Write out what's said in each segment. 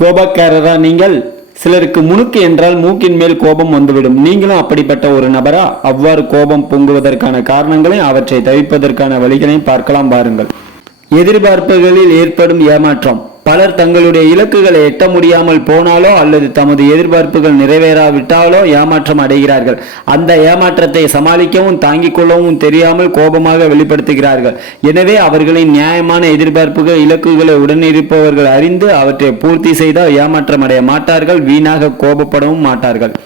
கோபக்காரரா நீங்கள்? சிலருக்கு முணுக்கு என்றால் மூக்கின் மேல் கோபம் வந்துவிடும். நீங்களும் அப்படிப்பட்ட ஒரு நபரா? அவ்வாறு கோபம் பொங்குவதற்கான காரணங்களையும் அவற்றை தவிர்ப்பதற்கான வழிகளையும் பார்க்கலாம் பாருங்கள். எதிர்பார்ப்புகளில் ஏற்படும் ஏமாற்றம். பலர் தங்களுடைய இலக்குகளை எட்ட முடியாமல் போனாலோ அல்லது தமது எதிர்பார்ப்புகள் நிறைவேறாவிட்டாலோ ஏமாற்றம் அடைகிறார்கள். அந்த ஏமாற்றத்தை சமாளிக்கவும் தாங்கிக் கொள்ளவும் தெரியாமல் கோபமாக வெளிப்படுத்துகிறார்கள். எனவே அவர்களின் நியாயமான எதிர்பார்ப்புகள் இலக்குகளை உடனிருப்பவர்கள் அறிந்து அவற்றை பூர்த்தி செய்தால் ஏமாற்றம் அடைய மாட்டார்கள், வீணாக கோபப்படவும் மாட்டார்கள்.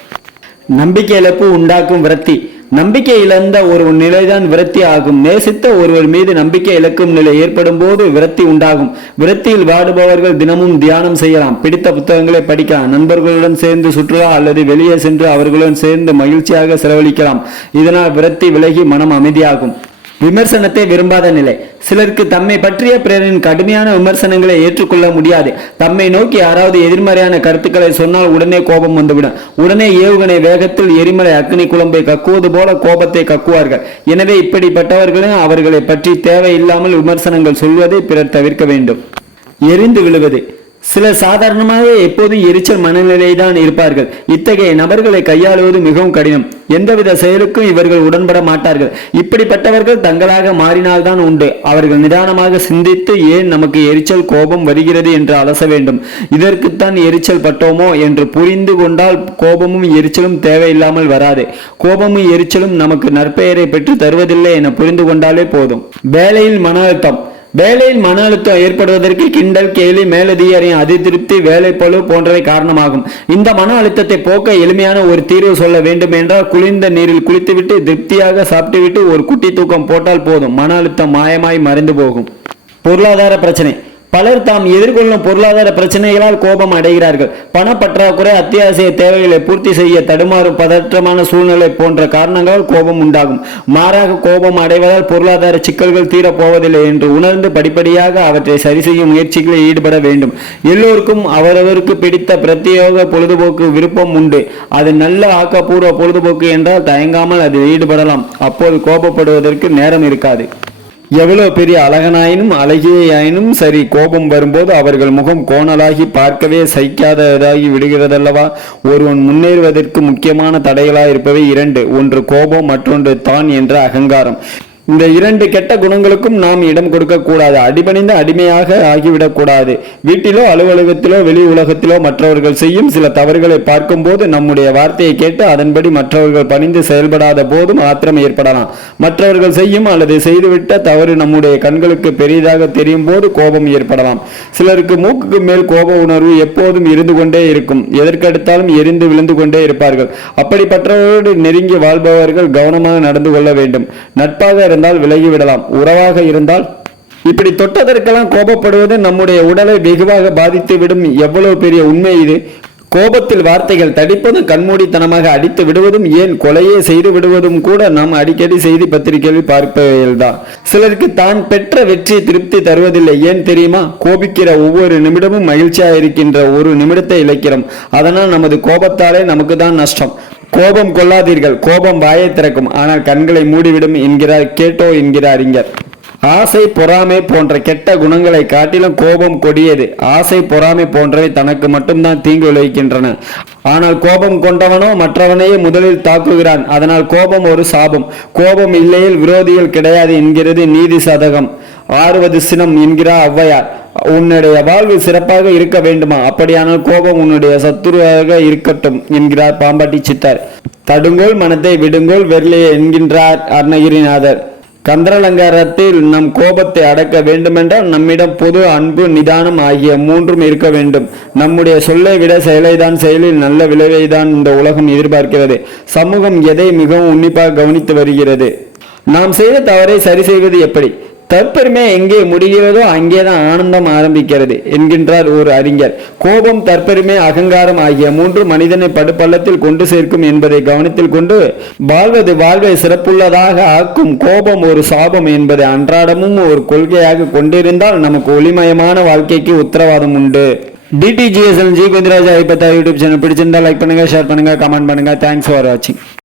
நம்பிக்கை இழப்பு உண்டாக்கும் விரக்தி. நம்பிக்கை இழந்த ஒரு நிலைதான் விரக்தி ஆகும். நேசித்த ஒருவர் மீது நம்பிக்கை இழக்கும் நிலை ஏற்படும் போது விரக்தி உண்டாகும். விரக்தியில் வாடுபவர்கள் தினமும் தியானம் செய்யலாம், பிடித்த புத்தகங்களை படிக்கலாம், நண்பர்களுடன் சேர்ந்து சுற்றுலா அல்லது வெளியே சென்று அவர்களுடன் சேர்ந்து மகிழ்ச்சியாக செலவழிக்கலாம். இதனால் விரக்தி விலகி மனம் அமைதியாகும். விமர்சனத்தை விரும்பாத நிலை. சிலருக்கு தம்மை பற்றிய பிறரின் கடுமையான விமர்சனங்களை ஏற்றுக்கொள்ள முடியாது. தம்மை நோக்கி யாராவது எதிர்மறையான கருத்துக்களை சொன்னால் உடனே கோபம் வந்துவிடும். உடனே ஏவுகணை வேகத்தில் எரிமலை அக்னி குழம்பை கக்குவது போல கோபத்தை கக்குவார்கள். எனவே இப்படிப்பட்டவர்களும் அவர்களை பற்றி தேவையில்லாமல் விமர்சனங்கள் சொல்வதை பிறர் தவிர்க்க வேண்டும். எரிந்து விழுவது. சிலர் சாதாரணமாக எப்போதும் எரிச்சல் மனநிலைதான் இருப்பார்கள். இத்தகைய நபர்களை கையாளுவது மிகவும் கடினம். எந்தவித செயலுக்கும் இவர்கள் உடன்பட மாட்டார்கள். இப்படிப்பட்டவர்கள் தங்களாக மாறினால்தான் உண்டு. அவர்கள் நிதானமாக சிந்தித்து ஏன் நமக்கு எரிச்சல் கோபம் வருகிறது என்று அலச வேண்டும். இதற்குத்தான் எரிச்சல் பட்டோமோ என்று புரிந்து கொண்டால் கோபமும் எரிச்சலும் தேவையில்லாமல் வராது. கோபமும் எரிச்சலும் நமக்கு நற்பெயரை பெற்று தருவதில்லை என புரிந்து கொண்டாலே போதும். வேலையில் மன அழுத்தம். வேலையில் மன அழுத்தம் ஏற்படுவதற்கு கிண்டல், கேலி, மேலதிகாரியின் அதிருப்தி, வேலைப்பளு போன்றவை காரணமாகும். இந்த மன அழுத்தத்தை போக்க எளிமையான ஒரு தீர்வு சொல்ல வேண்டும் என்றால் குளிர்ந்த நீரில் குளித்துவிட்டு திருப்தியாக சாப்பிட்டுவிட்டு ஒரு குட்டி தூக்கம் போட்டால் போதும். மன அழுத்தம் மாயமாய் மறைந்து போகும். பொருளாதார பிரச்சனை. பலர் தாம் எதிர்கொள்ளும் பொருளாதார பிரச்சனைகளால் கோபம் அடைகிறார்கள். பணப்பற்றாக்குறை, அத்தியாவசிய தேவைகளை பூர்த்தி செய்ய தடுமாறும் பதற்றமான சூழ்நிலை போன்ற காரணங்களால் கோபம் உண்டாகும். மாறாக கோபம் அடைவதால் பொருளாதார சிக்கல்கள் தீரப்போவதில்லை என்று உணர்ந்து படிப்படியாக அவற்றை சரி செய்யும் முயற்சிகளில் ஈடுபட வேண்டும். எல்லோருக்கும் அவரவருக்கு பிடித்த பிரத்யேக பொழுதுபோக்கு விருப்பம் உண்டு. அது நல்ல ஆக்கப்பூர்வ பொழுதுபோக்கு என்றால் தயங்காமல் அதில் ஈடுபடலாம். அப்போது கோபப்படுவதற்கு நேரம் இருக்காது. எவ்வளவு பெரிய அழகனாயினும் அழகியாயினும் சரி, கோபம் வரும்போது அவர்கள் முகம் கோணலாகி பார்க்கவே சகிக்காததாகி விடுகிறதல்லவா? ஒருவன் முன்னேறுவதற்கு முக்கியமான தடைகளாக இருப்பவை இரண்டு. ஒன்று கோபம், மற்றொன்று தான் என்ற அகங்காரம். இந்த இரண்டு கெட்ட குணங்களுக்கும் நாம் இடம் கொடுக்க கூடாது. அடிபணிந்த அடிமையாக ஆகிவிடக்கூடாது. வீட்டிலோ அலுவலகத்திலோ வெளி உலகத்திலோ மற்றவர்கள் செய்யும் சில தவறுகளை பார்க்கும் போது நம்முடைய வார்த்தையை கேட்டு அதன்படி மற்றவர்கள் பணிந்து செயல்படாத போதும் ஆத்திரம் ஏற்படலாம். மற்றவர்கள் செய்யும் அல்லது செய்துவிட்ட தவறு நம்முடைய கண்களுக்கு பெரிதாக தெரியும் போது கோபம் ஏற்படலாம். சிலருக்கு மூக்குக்கு மேல் கோப உணர்வு எப்போதும் இருந்து கொண்டே இருக்கும். எதற்கெடுத்தாலும் எரிந்து விழுந்து கொண்டே இருப்பார்கள். அப்படிப்பட்டவரோடு நெருங்கி வாழ்பவர்கள் கவனமாக நடந்து கொள்ள வேண்டும். நட்பாக இருந்தால் விலகிவிடலாம். உறவாக இருந்தால் இப்படி தொட்டதற்கெல்லாம் கோபப்படுவது நம்முடைய உடலை வெகுவாக பாதித்து விடும். எவ்வளவு பெரிய உண்மை இது! கோபத்தில் வார்த்தைகள் தடிப்பதும், கண்மூடித்தனமாக அடித்து விடுவதும், ஏன் கொலையே செய்து விடுவதும் கூட நாம் அடிக்கடி செய்தி பத்திரிகைகளில் பார்ப்பவைகள்தான். சிலருக்கு தான் பெற்ற வெற்றி திருப்தி தருவதில்லை. ஏன் தெரியுமா? கோபிக்கிற ஒவ்வொரு நிமிடமும் மகிழ்ச்சியாக இருக்கின்ற ஒரு நிமிடத்தை இழக்கிறோம். அதனால் நமது கோபத்தாலே நமக்கு தான் நஷ்டம். கோபம் கொள்ளாதீர்கள். கோபம் வாயை திறக்கும், ஆனால் கண்களை மூடிவிடும் என்கிறார் கேட்டோ என்கிறார் அறிஞர். ஆசை, பொறாமை போன்ற கெட்ட குணங்களை காட்டிலும் கோபம் கொடியது. ஆசை, பொறாமை போன்றவை தனக்கு மட்டும்தான் தீங்கு விளைவிக்கின்றன. ஆனால் கோபம் கொண்டவனோ மற்றவனையே முதலில் தாக்குகிறான். அதனால் கோபம் ஒரு சாபம். கோபம் இல்லையில் விரோதிகள் கிடையாது என்கிறது நீதி சதகம். ஆறுவது சினம் என்கிறார் ஔவையார். உன்னுடைய வாழ்வு சிறப்பாக இருக்க வேண்டுமா? அப்படியானால் கோபம் உன்னுடைய சத்துருவாக இருக்கட்டும் என்கிறார் பாம்பாட்டி சித்தர். தடுங்கோல் மனத்தை விடுங்கோல் வெர்லே என்கின்றார் அருணகிரிநாதர். கந்தரலங்காரத்தில் நம் கோபத்தை அடக்க வேண்டுமென்றால் நம்மிடம் பொது, அன்பு, நிதானம் ஆகிய மூன்றும் இருக்க வேண்டும். நம்முடைய சொல்லை விட செயலைதான், செயலில் நல்ல விளைவை தான் இந்த உலகம் எதிர்பார்க்கிறது. சமூகம் எதை மிகவும் உன்னிப்பாக கவனித்து வருகிறது. நாம் செய்த தவறை சரி செய்வது எப்படி? தற்பெருமை எங்கே முடிகிறதோ அங்கேதான் ஆனந்தம் ஆரம்பிக்கிறது என்கின்றார் ஒரு அறிஞர். கோபம், தற்பெருமை, அகங்காரம் ஆகிய மூன்று மனிதனை படுபள்ளத்தில் கொண்டு சேர்க்கும் என்பதை கவனத்தில் கொண்டு வாழ்வது வாழ்வை சிறப்புள்ளதாக ஆக்கும். கோபம் ஒரு சாபம் என்பதை அன்றாடமும் ஒரு கொள்கையாக கொண்டிருந்தால் நமக்கு ஒளிமயமான வாழ்க்கைக்கு உத்தரவாதம் உண்டு. DTGSL ஜி கோவிந்தராஜ் ஐப்பத்தா யூடியூப் சேனல் பிடிச்சிருந்தா லைக் பண்ணுங்க, ஷேர் பண்ணுங்க, கமெண்ட் பண்ணுங்க. தேங்க்ஸ் ஃபார் வாட்சிங்.